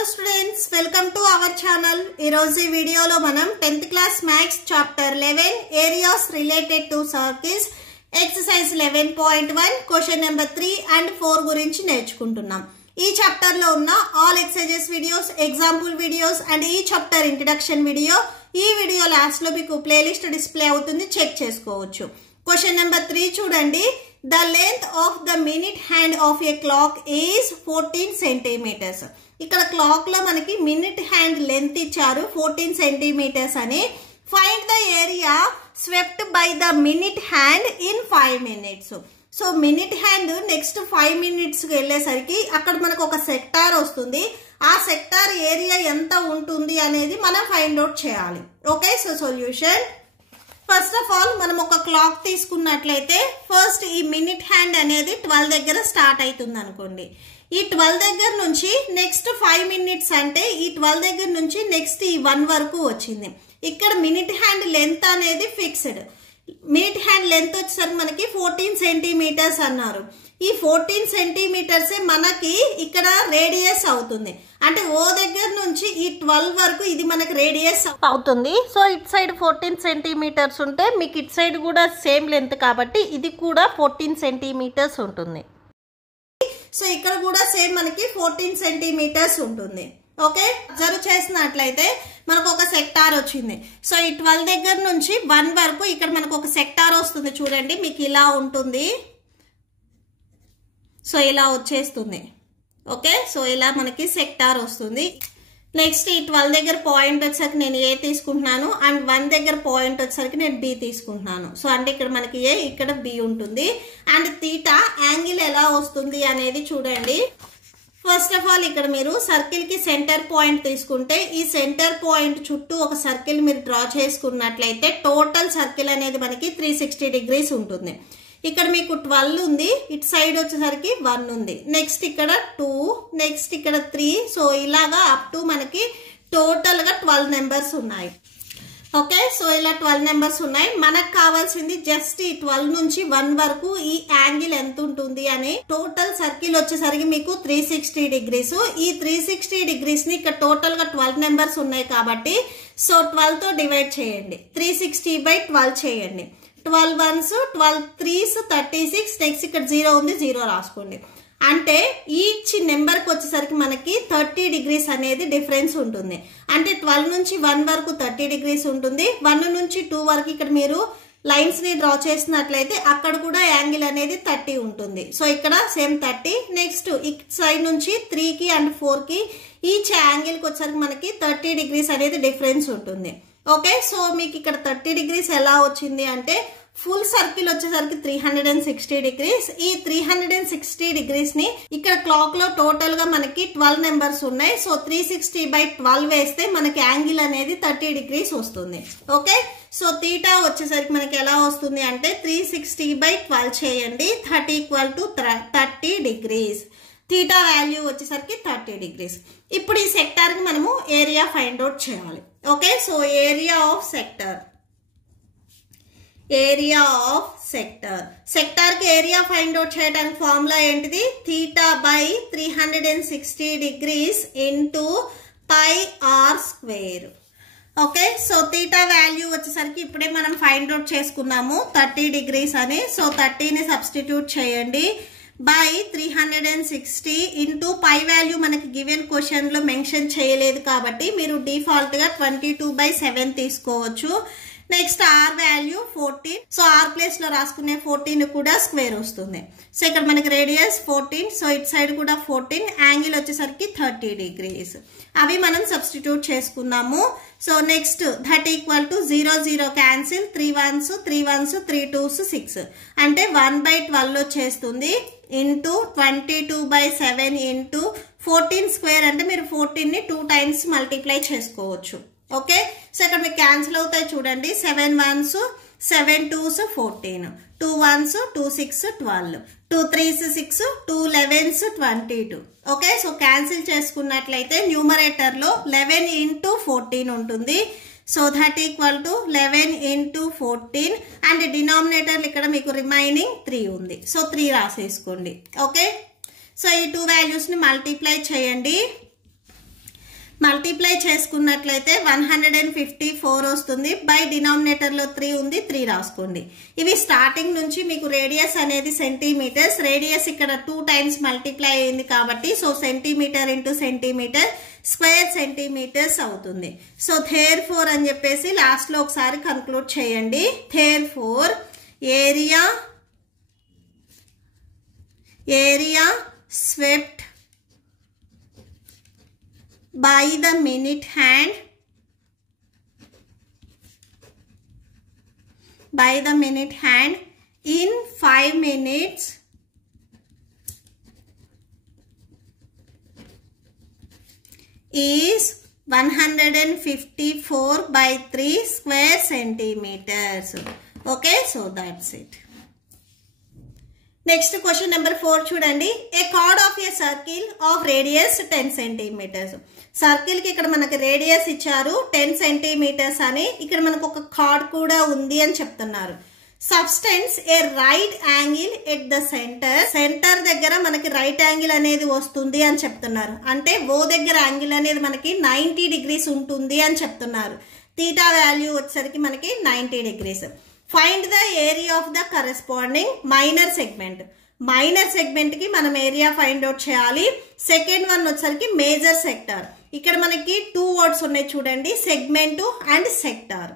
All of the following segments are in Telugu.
Hello students, welcome to our channel. Ee video lo manam 10th class maths chapter 11 areas related to circles exercise 11.1 question number 3 and 4 gurinchi నేర్చుకుంటున్నాం. ఈ చాప్టర్ లో ఉన్న all exercises videos, example videos and ఈ చాప్టర్ introduction video ఈ వీడియో లాస్ట్ లో మీకు ప్లేలిస్ట్ డిస్ప్లే అవుతుంది, చెక్ చేసుకోవచ్చు. Question number 3 చూడండి. The length of the minute hand of a clock is 14 centimeters. ఇక్కడ క్లాక్ లో మనకి మినిట్ హ్యాండ్ లెంత్ ఇచ్చారు 14 centimeters అని. Find the area swept by the minute hand in 5 minutes. So minute hand next 5 minutes కి వెళ్ళేసరికి అక్కడ మనకు ఒక సెక్టార్ వస్తుంది. ఆ సెక్టార్ ఏరియా ఎంత ఉంటుంది అనేది మనం ఫైండ్ అవుట్ చేయాలి. Okay, so solution first of all మనం ఒక క్లాక్ తీసుకున్నట్లయితే ఫస్ట్ ఈ మినిట్ హ్యాండ్ అనేది 12 దగ్గర స్టార్ట్ అవుతుంది అనుకోండి. ఈ 12 దగ్గర నుంచి నెక్స్ట్ 5 minutes అంటే ఈ 12 దగ్గర నుంచి నెక్స్ట్ ఈ 1 వరకు వచ్చింది. ఇక్కడ మినిట్ హ్యాండ్ లెంత్ అనేది ఫిక్స్డ్. మినిట్ హ్యాండ్ లెంత్ వచ్చేసరికి మనకి 14 centimeters అన్నారు. ఈ 14 centimeters మనకి ఇక్కడ రేడియస్ అవుతుంది. అంటే ఓ దగ్గర నుంచి ఈ 12 వరకు ఇది మనకి రేడియస్ అవుతుంది. సో ఇట్ సైడ్ 14 centimeters ఉంటే మీకు ఇట్ సైడ్ కూడా సేమ్ లెంత్ కాబట్టి ఇది కూడా 14 centimeters ఉంటుంది. సో ఇక్కడ కూడా సేమ్ మనకి 14 centimeters ఉంటుంది. ఓకే, అబ్జర్వ్ చేసినట్లయితే మనకు ఒక సెక్టార్ వచ్చింది. సో ఈ 12 దగ్గర నుంచి 1 వరకు ఇక్కడ మనకు ఒక సెక్టార్ వస్తుంది. చూడండి, మీకు ఇలా ఉంటుంది. సో ఇలా వచ్చేస్తుంది. ఓకే, సో ఇలా మనకి సెక్టార్ వస్తుంది. నెక్స్ట్ ఈ 12 దగ్గర పాయింట్ వచ్చేసరికి నేను ఏ తీసుకుంటున్నాను అండ్ 1 దగ్గర పాయింట్ వచ్చేసరికి నేను బి తీసుకుంటున్నాను. సో అంటే ఇక్కడ మనకి ఏ, ఇక్కడ బి ఉంటుంది. అండ్ తీటా యాంగిల్ ఎలా వస్తుంది అనేది చూడండి. ఫస్ట్ ఆఫ్ ఆల్ ఇక్కడ మీరు సర్కిల్ కి సెంటర్ పాయింట్ తీసుకుంటే ఈ సెంటర్ పాయింట్ చుట్టూ ఒక సర్కిల్ మీరు డ్రా చేసుకున్నట్లయితే టోటల్ సర్కిల్ అనేది మనకి 360 degrees ఉంటుంది. ఇక్కడ మీకు 12 ఉంది, ఇటు సైడ్ వచ్చేసరికి 1 ఉంది, నెక్స్ట్ ఇక్కడ 2, నెక్స్ట్ ఇక్కడ 3. సో ఇలాగా అప్ టు మనకి టోటల్ గా 12 numbers ఉన్నాయి. ఓకే, సో ఇలా 12 numbers ఉన్నాయి. మనకు కావాల్సింది జస్ట్ ఈ 12 నుంచి 1 వరకు ఈ యాంగిల్ ఎంత ఉంటుంది అని. టోటల్ సర్కిల్ వచ్చేసరికి మీకు 360 degrees. ఈ 360 degrees ని ఇక్కడ టోటల్ గా 12 numbers ఉన్నాయి కాబట్టి సో 12 తో డివైడ్ చేయండి. 360/12 చేయండి. 12 ones 12 3s 36. నెక్స్ట్ ఇక్కడ 0 ఉంది, 0 రాసుకోండి. అంటే ఈచ్ నెంబర్కి వచ్చేసరికి మనకి 30 degrees అనేది డిఫరెన్స్ ఉంటుంది. అంటే 12 నుంచి 1 వరకు 30 degrees ఉంటుంది. 1 నుంచి 2 వరకు ఇక్కడ మీరు లైన్స్ ని డ్రా చేసినట్లయితే అక్కడ కూడా యాంగిల్ అనేది 30 ఉంటుంది. సో ఇక్కడ సేమ్ 30. నెక్స్ట్ ఈ సైడ్ నుంచి 3 కి అండ్ 4 కి ఈచ్ యాంగిల్ కి వచ్చేసరికి మనకి 30 degrees అనేది డిఫరెన్స్ ఉంటుంది. ఓకే, సో మీకు ఇక్కడ 30 degrees ఎలా వచ్చింది అంటే ఫుల్ సర్కిల్ వచ్చేసరికి 360 degrees. ఈ 360 degrees ని ఇక్కడ క్లాక్ లో టోటల్ గా మనకి 12 numbers ఉన్నాయి. సో 360/12 వేస్తే మనకి యాంగిల్ అనేది 30 degrees వస్తుంది. ఓకే, సో తీటా వచ్చేసరికి మనకి ఎలా వస్తుంది అంటే 360/12 చేయండి. 30 degrees. తీటా వాల్యూ వచ్చేసరికి 30 degrees. ఇప్పుడు ఈ సెక్టార్ కి మనము ఏరియా ఫైండ్ అవుట్ చేయాలి. Okay, so area of sector. Area of sector. Sector కి ఏరియా ఫైండ్ అవుట్ చేయడానికి ఫార్ములా ఏంటిది? θ/360 degrees into πr². Okay, so theta value వచ్చేసరికి ఇప్పుడే మనం ఫైండ్ అవుట్ చేసుకున్నాము 30 degrees అని. సో 30ని సబ్స్టిట్యూట్ చేయండి బై 360 ఇంటూ పై వాల్యూ మనకి గివెన్ క్వశ్చన్ లో మెన్షన్ చేయలేదు కాబట్టి మీరు డిఫాల్ట్ గా 22/7 తీసుకోవచ్చు. Next R value 14. So R place లో రాసుకునే 14 కూడా స్క్వేర్ వస్తుంది. సో ఇక్కడ మనకి రేడియస్ 14. సో ఇట్ సైడ్ కూడా 14. యాంగిల్ వచ్చేసరికి 30 degrees. అవి మనం సబ్స్టిట్యూట్ చేసుకున్నాము. So next that equal to 0 0 cancel, 3 ones 3 1s 3 2s 6 అంటే 1/12 వచ్చేస్తుంది. ఇంటూ 22/7 ఇంటూ 14 స్క్వేర్ అంటే మీరు 14 ని 2 times మల్టిప్లై చేసుకోవచ్చు. ఓకే, సో ఇక్కడ మీకు క్యాన్సిల్ అవుతాయి చూడండి. 7 ones 7 2s 14, 2 1s 2 6 12, 2 3s 6, 2 11s 22. Okay, so cancel చేసుకున్నట్లయితే న్యూమరేటర్ లో 11 into 14 ఉంటుంది. So that equal to 11 into 14 and denominator ఇక్కడ మీకు రిమైనింగ్ 3 ఉంది. సో 3 రాసేసుకోండి. ఓకే, సో ఈ 2 వాల్యూస్ ని మల్టిప్లై చేయండి. మల్టిప్లై చేసుకున్నట్లయితే 154 వస్తుంది. బై డినామినేటర్లో 3 ఉంది, 3 రాసుకోండి. ఇవి స్టార్టింగ్ నుంచి మీకు రేడియస్ అనేది సెంటీమీటర్స్, రేడియస్ ఇక్కడ 2 టైమ్స్ మల్టిప్లై అయింది కాబట్టి so centimetre into centimetre square centimetres అవుతుంది. సో థేర్ ఫోర్ అని చెప్పేసి లాస్ట్లో ఒకసారి కన్క్లూడ్ చేయండి. Therefore area swept by the minute hand in 5 minutes is 154 by 3 square centimeters. Okay, so that's it. Next question number 4 చూడండి. A chord of a circle of radius 10 centimeters. Circle కి ఇక్కడ మనకి రేడియస్ ఇచ్చారు 10 సెంటీమీటర్స్ అని, ఇక్కడ మనకు ఒక కార్డ్ కూడా ఉంది అని చెప్తున్నారు. Substance A right angle at the centre దగ్గర మనకి రైట్ యాంగిల్ అనేది వస్తుంది అని చెప్తున్నారు. అంటే ఓ దగ్గర యాంగిల్ అనేది మనకి 90 డిగ్రీస్ ఉంటుంది అని చెప్తున్నారు. తీటా వాల్యూ వచ్చేసరికి మనకి 90 degrees. Find the area of the corresponding minor segment. Minor segment కి మనం ఏరియా ఫైండ్ అవుట్ చేయాలి. సెకండ్ వన్ వచ్చేసరికి మేజర్ సెక్టార్. ఇక్కడ మనకి 2 వర్డ్స్ ఉన్నాయి చూడండి, segment and sector.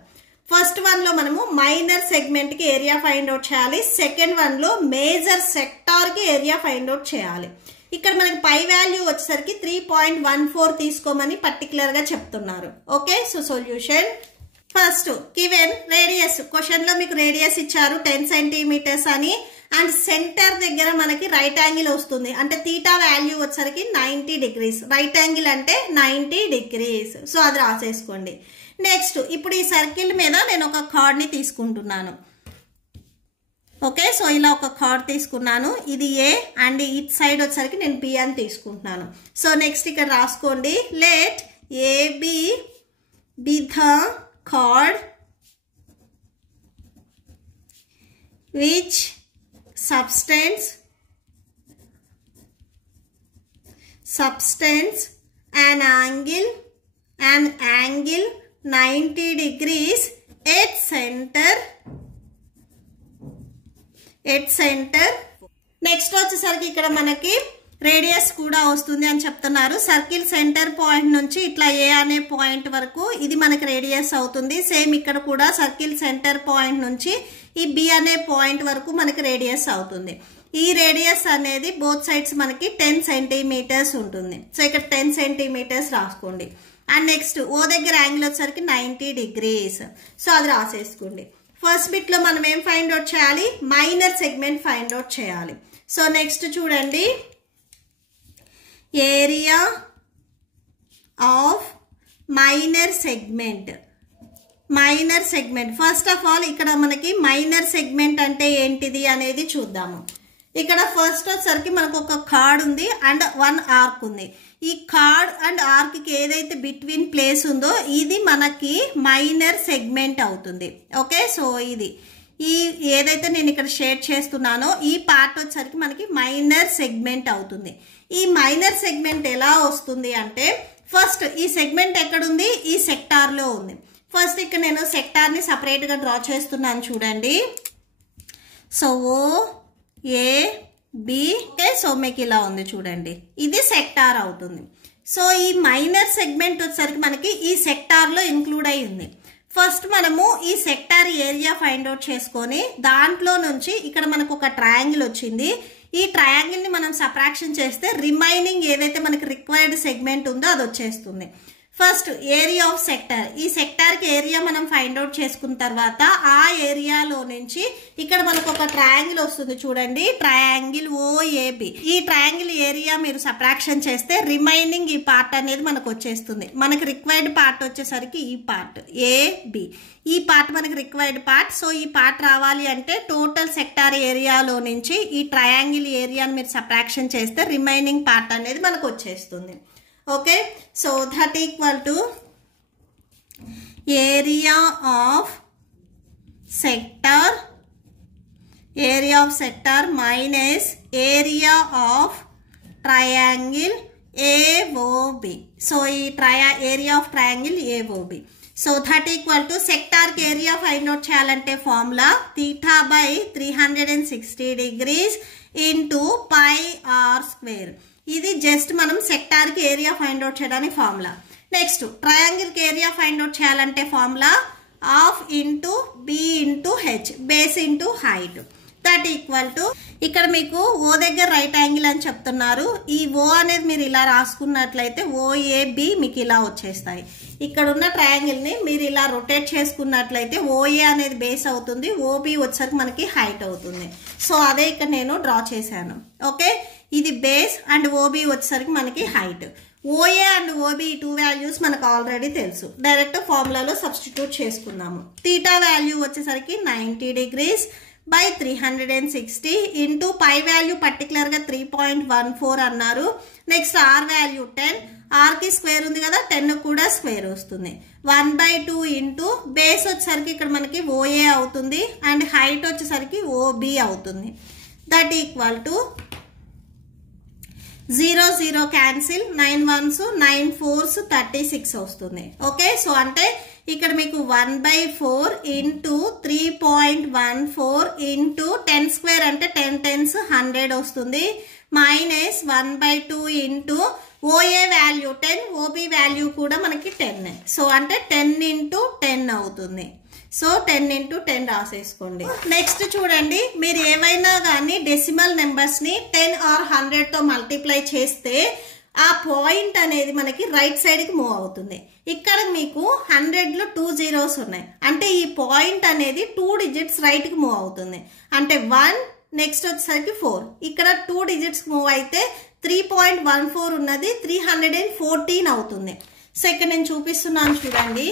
First one లో మనము మైనర్ సెగ్మెంట్ కి ఏరియా ఫైండ్ అవుట్ చేయాలి, సెకండ్ వన్ లో మేజర్ సెక్టార్ కి ఏరియా ఫైండ్ అవుట్ చేయాలి. ఇక్కడ మనకి పై వాల్యూ వచ్చేసరికి 3.14 తీసుకోమని పర్టికులర్ గా చెప్తున్నారు. Okay, so solution first given radius, question లో మీకు రేడియస్ ఇచ్చారు 10 సెంటీమీటర్స్ అని, అండ్ సెంటర్ దగ్గర మనకి రైట్ యాంగిల్ వస్తుంది. అంటే తీటా వాల్యూ వచ్చేసరికి 90 డిగ్రీస్, రైట్ యాంగిల్ అంటే 90 డిగ్రీస్. సో అది రాసేసుకోండి. నెక్స్ట్ ఇప్పుడు ఈ సర్కిల్ మీద నేను ఒక కార్డ్ ని తీసుకుంటున్నాను. ఓకే, సో ఇలా ఒక కార్డ్ తీసుకున్నాను, ఇది ఏ అండ్ ఇట్ సైడ్ వచ్చేసరికి నేను బి అని తీసుకుంటున్నాను. సో నెక్స్ట్ ఇక్కడ రాసుకోండి, let AB be the chord which substance an angle 90 degrees at center. Next వచ్చేసరికి ఇక్కడ మనకి రేడియస్ కూడా వస్తుంది అని చెప్తున్నారు. సర్కిల్ సెంటర్ పాయింట్ నుంచి ఇట్లా ఏ అనే పాయింట్ వరకు ఇది మనకి రేడియస్ అవుతుంది. సేమ్ ఇక్కడ కూడా సర్కిల్ సెంటర్ పాయింట్ నుంచి ఈ బి అనే పాయింట్ వరకు మనకి రేడియస్ అవుతుంది. ఈ రేడియస్ అనేది బోత్ సైడ్స్ మనకి 10 సెంటీమీటర్స్ ఉంటుంది. సో ఇక్కడ 10 సెంటీమీటర్స్ రాసుకోండి. అండ్ నెక్స్ట్ ఓ దగ్గర యాంగిల్ వచ్చేసరికి 90 డిగ్రీస్. సో అది రాసేసుకోండి. ఫస్ట్ బిట్ లో మనం ఏం ఫైండ్ అవుట్ చేయాలి, మైనర్ సెగ్మెంట్ ఫైండ్ అవుట్ చేయాలి. సో నెక్స్ట్ చూడండి, area of minor segment. First of all ఇక్కడ మనకి మైనర్ సెగ్మెంట్ అంటే ఏంటిది అనేది చూద్దాము. ఇక్కడ ఫస్ట్ వచ్చేసరికి మనకు ఒక కార్డ్ ఉంది అండ్ 1 ఆర్క్ ఉంది. ఈ కార్డ్ అండ్ ఆర్క్ కి ఏదైతే బిట్వీన్ ప్లేస్ ఉందో ఇది మనకి మైనర్ సెగ్మెంట్ అవుతుంది. ఓకే, సో ఇది ఈ ఏదైతే నేను ఇక్కడ షేర్ చేస్తున్నానో ఈ పార్ట్ వచ్చేసరికి మనకి మైనర్ సెగ్మెంట్ అవుతుంది. ఈ మైనర్ సెగ్మెంట్ ఎలా వస్తుంది అంటే, ఫస్ట్ ఈ సెగ్మెంట్ ఎక్కడుంది, ఈ సెక్టార్ లో ఉంది. ఫస్ట్ ఇక్కడ నేను సెక్టార్ ని సపరేట్ గా డ్రా చేస్తున్నాను చూడండి. So O A B, so మీకు ఇలా ఉంది చూడండి, ఇది సెక్టార్ అవుతుంది. సో ఈ మైనర్ సెగ్మెంట్ వచ్చేసరికి మనకి ఈ సెక్టార్ లో ఇంక్లూడ్ అయి ఉంది. ఫస్ట్ మనము ఈ సెక్టార్ ఏరియా ఫైండ్ అవుట్ చేసుకొని దాంట్లో నుంచి ఇక్కడ మనకు ఒక ట్రయాంగిల్ వచ్చింది. ఈ ట్రయాంగిల్ ని మనం సబ్ట్రాక్షన్ చేస్తే రిమైనింగ్ ఏదైతే మనకి రిక్వైర్డ్ సెగ్మెంట్ ఉందో అది వచ్చేస్తుంది. ఫస్ట్ ఏరియా ఆఫ్ సెక్టార్, ఈ సెక్టార్ కి ఏరియా మనం ఫైండ్ అవుట్ చేసుకున్న తర్వాత ఆ ఏరియాలో నుంచి ఇక్కడ మనకు ఒక ట్రయాంగిల్ వస్తుంది చూడండి, ట్రయాంగిల్ ఓఏబి. ఈ ట్రయాంగిల్ ఏరియా మీరు సబ్ట్రాక్షన్ చేస్తే రిమైనింగ్ ఈ పార్ట్ అనేది మనకు వచ్చేస్తుంది. మనకి రిక్వైర్డ్ పార్ట్ వచ్చేసరికి ఈ పార్ట్ ఏబి, ఈ పార్ట్ మనకి రిక్వైర్డ్ పార్ట్. సో ఈ పార్ట్ రావాలి అంటే టోటల్ సెక్టార్ ఏరియాలో నుంచి ఈ ట్రయాంగిల్ ఏరియాని మీరు సబ్ట్రాక్షన్ చేస్తే రిమైనింగ్ పార్ట్ అనేది మనకు వచ్చేస్తుంది. Okay, so that equal to area of sector minus area of triangle AOB. So ఈ area of triangle AOB. So that equal to సెక్టార్కి ఏరియా ఫైండ్ అవుట్ చేయాలంటే formula θ by 360 degrees into pi R square. ఇది జస్ట్ మనం సెక్టార్కి ఏరియా ఫైండ్ అవుట్ చేయడానికి ఫార్ములా. నెక్స్ట్ ట్రయాంగిల్కి ఏరియా ఫైండ్ అవుట్ చేయాలంటే formula half into B into H, base into height. That equal to ఇక్కడ మీకు ఓ దగ్గర రైట్ యాంగిల్ అని చెప్తున్నారు. ఈ ఓ అనేది మీరు ఇలా రాసుకున్నట్లయితే OAB మీకు ఇలా వచ్చేస్తాయి. ఇక్కడ ఉన్న ట్రయాంగిల్ని మీరు ఇలా రొటేట్ చేసుకున్నట్లయితే OA అనేది బేస్ అవుతుంది, OB వచ్చేసరికి మనకి హైట్ అవుతుంది. సో అదే ఇక్కడ నేను డ్రా చేశాను. ఓకే, ఇది బేస్ అండ్ OB వచ్చేసరికి మనకి హైట్. OA అండ్ OB ఈ టూ వాల్యూస్ మనకు ఆల్రెడీ తెలుసు. డైరెక్ట్ ఫార్ములాలో సబ్స్టిట్యూట్ చేసుకుందాము. θ వాల్యూ వచ్చేసరికి 90 degrees by 360 into pi value పర్టికులర్గా 3.14 అన్నారు. నెక్స్ట్ ఆర్ వాల్యూ 10, ఆర్కి స్క్వేర్ ఉంది కదా, 10 కూడా స్క్వేర్ వస్తుంది. 1/2 ఇంటూ బేస్ వచ్చేసరికి ఇక్కడ మనకి OA అవుతుంది అండ్ హైట్ వచ్చేసరికి OB అవుతుంది. That equal to 0 0 cancel, 9 1s 9 4s 36 వస్తుంది. ఓకే, సో అంటే ఇక్కడ మీకు 1/4 ఇంటూ 3.14 ఇంటూ 10 స్క్వేర్ అంటే 10 10s 100 వస్తుంది. Minus 1/2 into OA value 10, OB value కూడా మనకి 10. సో అంటే 10 ఇంటూ 10 అవుతుంది. So 10 into 10 రాసేసుకోండి. నెక్స్ట్ చూడండి, మీరు ఏవైనా కానీ డెసిమల్ నెంబర్స్ని 10 or 100తో మల్టిప్లై చేస్తే ఆ పాయింట్ అనేది మనకి రైట్ సైడ్కి మూవ్ అవుతుంది. ఇక్కడ మీకు 100లో 2 zeros ఉన్నాయి అంటే ఈ పాయింట్ అనేది 2 digits రైట్కి మూవ్ అవుతుంది. అంటే 1, నెక్స్ట్ వచ్చేసరికి 4. ఇక్కడ 2 digits మూవ్ అయితే 3.14 ఉన్నది 314 అవుతుంది. సో ఇక్కడ నేను చూపిస్తున్నాను చూడండి,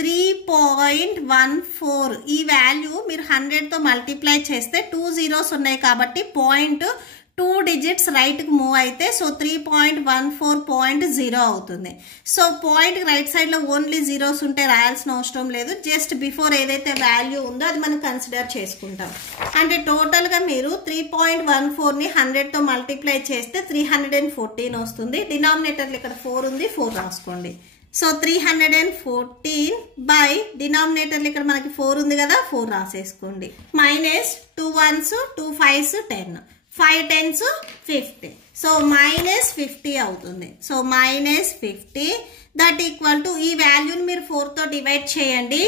3.14 ఈ వాల్యూ మీరు 100తో మల్టిప్లై చేస్తే 2 zeros ఉన్నాయి కాబట్టి పాయింట్ 2 digits రైట్కి మూవ్ అయితే సో 3.14.0 అవుతుంది. సో పాయింట్ రైట్ సైడ్లో ఓన్లీ జీరోస్ ఉంటే రాయాల్సిన అవసరం లేదు. జస్ట్ బిఫోర్ ఏదైతే వాల్యూ ఉందో అది మనం కన్సిడర్ చేసుకుంటాం. అంటే టోటల్గా మీరు 3.14ని 100తో మల్టిప్లై చేస్తే 314 వస్తుంది. డినామినేటర్లు ఇక్కడ 4 ఉంది, 4 రాసుకోండి. సో 314 బై డినామినేటర్లు ఇక్కడ మనకి 4 ఉంది కదా, 4 రాసేసుకోండి. Minus 2 1s 2 5s 10, 5 10s 50. So minus 50 అవుతుంది. So minus 50 that equal to ఈ వాల్యూని మీరు 4తో డివైడ్ చేయండి.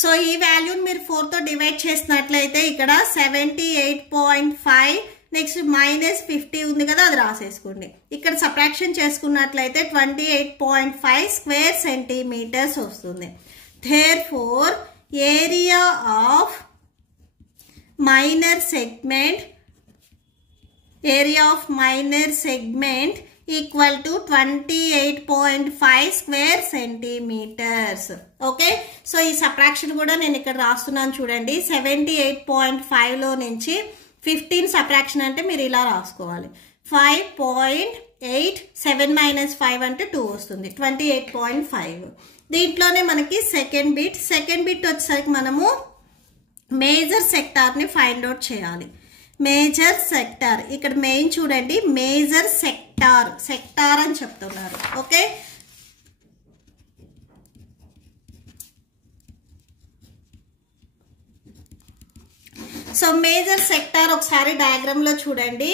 సో ఈ వాల్యూని మీరు 4తో డివైడ్ చేసినట్లయితే ఇక్కడ 78.5, నెక్స్ట్ మైనస్ 50 ఉంది కదా, అది రాసేసుకోండి. ఇక్కడ సబ్ట్రాక్షన్ చేసుకున్నట్లయితే 28.5 స్క్వేర్ సెంటీమీటర్స్ వస్తుంది. Therefore area of minor segment equal to 28.5 square centimetres. Okay, so ఈ సబ్ట్రాక్షన్ కూడా నేను ఇక్కడ రాస్తున్నాను చూడండి. 78.5లో నుంచి 15 సబ్ట్రాక్షన్ అంటే మీరు ఇలా రాసుకోవాలి. 5.8, 7 - 5 అంటే 2 వస్తుంది, 28.5. దీంట్లోనే మనకి సెకండ్ బిట్ వచ్చేసరికి మనము మేజర్ సెక్టార్ని ఫైండ్ అవుట్ చేయాలి. మేజర్ సెక్టార్ ఇక్కడ మెయిన్ చూడండి, మేజర్ సెక్టార్ అని చెప్తున్నారు. ఓకే, సో మేజర్ సెక్టార్ ఒకసారి డయాగ్రామ్ లో చూడండి.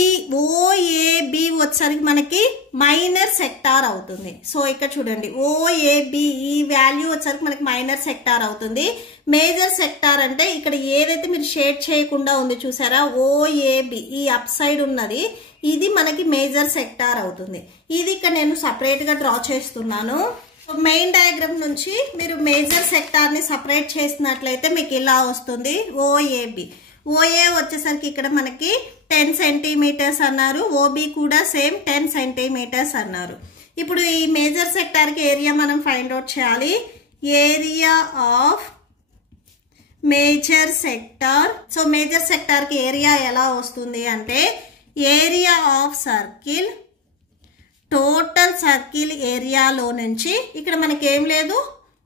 ఈ OAB వచ్చేసరికి మనకి మైనర్ సెక్టార్ అవుతుంది. సో ఇక్కడ చూడండి OAB ఈ వాల్యూ వచ్చేసరికి మనకి మైనర్ సెక్టార్ అవుతుంది. మేజర్ సెక్టార్ అంటే ఇక్కడ ఏదైతే మీరు షేడ్ చేయకుండా ఉంది చూసారా, OAB ఈ అప్ సైడ్ ఉన్నది, ఇది మనకి మేజర్ సెక్టార్ అవుతుంది. ఇది ఇక్కడ నేను సపరేట్ గా డ్రా చేస్తున్నాను. మెయిన్ డయాగ్రామ్ నుంచి మీరు మేజర్ సెక్టార్ ని సపరేట్ చేసినట్లయితే మీకు ఇలా వస్తుంది. OAB OA వచ్చేసరికి ఇక్కడ మనకి 10 సెంటీమీటర్స్ అన్నారు, OB కూడా సేమ్ 10 సెంటీమీటర్స్ అన్నారు. ఇప్పుడు ఈ మేజర్ సెక్టార్ కి ఏరియా మనం ఫైండ్ అవుట్ చేయాలి. Area of major sector. So major sector కి ఏరియా ఎలా వస్తుంది అంటే area of circle, total circle ఏరియాలో నుంచి ఇక్కడ మనకి ఏం లేదు,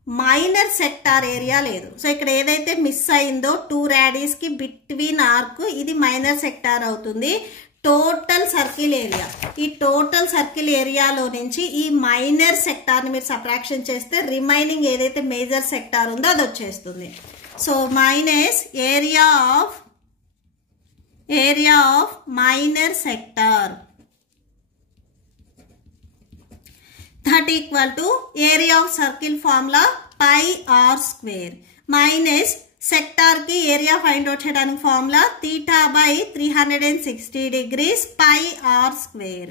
మైనర్ సెక్టార్ ఏరియా లేదు. సో ఇక్కడ ఏదైతే మిస్ అయిందో 2 radius కి బిట్వీన్ ఆర్క్, ఇది మైనర్ సెక్టార్ అవుతుంది. Total circle area. ఈ టోటల్ సర్కిల్ ఏరియాలో నుంచి ఈ మైనర్ సెక్టార్ని మీరు సబ్ట్రాక్షన్ చేస్తే రిమైనింగ్ ఏదైతే మేజర్ సెక్టార్ ఉందో అది వచ్చేస్తుంది. So minus area of minor sector that equal to area of circle formula pi R square minus sector కి ఏరియా ఫైండ్ అవుట్ చేయడానికి formula theta by 360 degrees pi R square.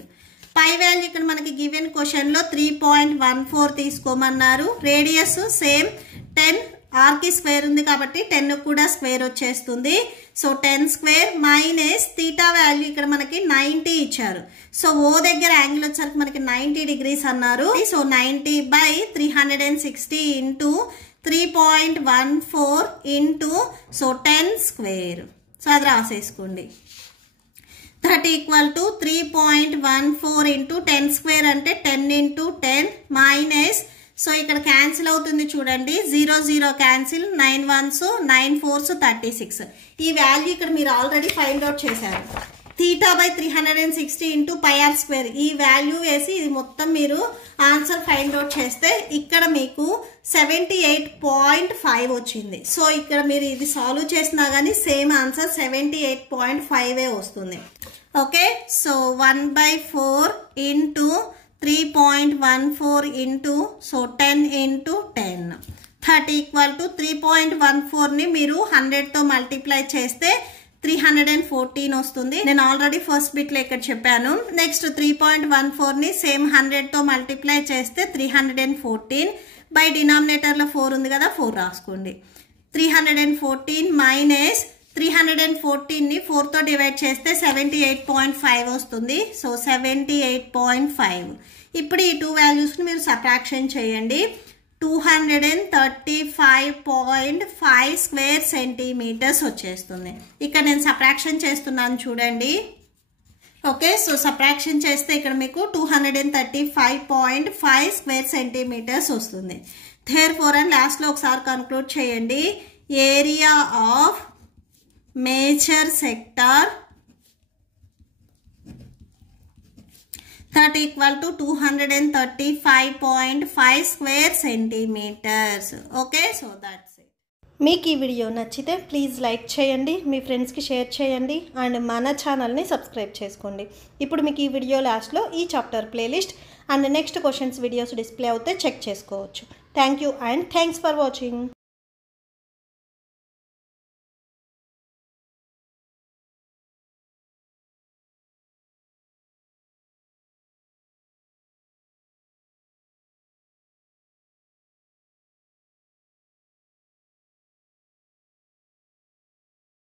Pi value ఇక్కడ మనకి గివెన్ క్వశ్చన్ లో 3.14 తీసుకోమన్నారు. రేడియస్ సేమ్ 10, ఆర్ కి స్క్వేర్ ఉంది కాబట్టి 10 కూడా స్క్వేర్ వచ్చేస్తుంది. So 10 square minus theta value ఇక్కడ మనకి 90 ఇచ్చారు. సో ఓ దగ్గర యాంగిల్ వచ్చేసరికి మనకి 90 degrees అన్నారు. So 90 by 360 into 3.14 into so 10 square. So అది రాసేసుకోండి. That equal to 3.14 into 10 square అంటే 10 ఇంటూ 10 మైనస్ సో ఇక్కడ క్యాన్సిల్ అవుతుంది చూడండి. 0 0 క్యాన్సిల్, 9 1s 9 4s 36. ఈ వాల్యూ ఇక్కడ మీరు ఆల్రెడీ ఫైండ్ అవుట్ చేశారు. Theta by 360 into pi R square ఈ వాల్యూ వేసి ఇది మొత్తం మీరు ఆన్సర్ ఫైండ్ అవుట్ చేస్తే ఇక్కడ మీకు 78.5 వచ్చింది. సో ఇక్కడ మీరు ఇది సాల్వ్ చేసినా కానీ సేమ్ ఆన్సర్ 78.5 వస్తుంది. Okay, so 1/4 into 3.14 into so 10 into 10 that equal to 3.14ని మీరు 100తో మల్టిప్లై చేస్తే 314 వస్తుంది. నేను ఆల్రెడీ ఫస్ట్ బిట్లో ఇక్కడ చెప్పాను. నెక్స్ట్ 3.14ని సేమ్ 100తో మల్టిప్లై చేస్తే 314 బై డినామినేటర్లో 4 ఉంది కదా 4 రాసుకోండి. 314 మైనస్ 314ని 4తో డివైడ్ చేస్తే 78.5 వస్తుంది. సో 78.5. ఇప్పుడు ఈ 2 వాల్యూస్ని మీరు సబ్ట్రాక్షన్ చేయండి. 235.5 స్క్వేర్ సెంటీమీటర్స్ వచ్చేస్తుంది. ఇక్కడ నేను సబ్ట్రాక్షన్ చేస్తున్నాను చూడండి. ఓకే, సో సబ్ట్రాక్షన్ చేస్తే ఇక్కడ మీకు 235.5 స్క్వేర్ సెంటీమీటర్స్ వస్తుంది. దేర్ఫోర్ అండ్ లాస్ట్లో ఒకసారి కన్క్లూడ్ చేయండి. Area of major sector that equal to 235.5 square centimeters. Okay, so that's it. మీకు ఈ వీడియో నచ్చితే ప్లీజ్ లైక్ చేయండి, మీ ఫ్రెండ్స్కి షేర్ చేయండి అండ్ మన ఛానల్ని సబ్స్క్రైబ్ చేసుకోండి. ఇప్పుడు మీకు ఈ వీడియో లాస్ట్లో ఈ chapter playlist and next questions videos display అవుతే చెక్ చేసుకోవచ్చు. Thank you and thanks for watching.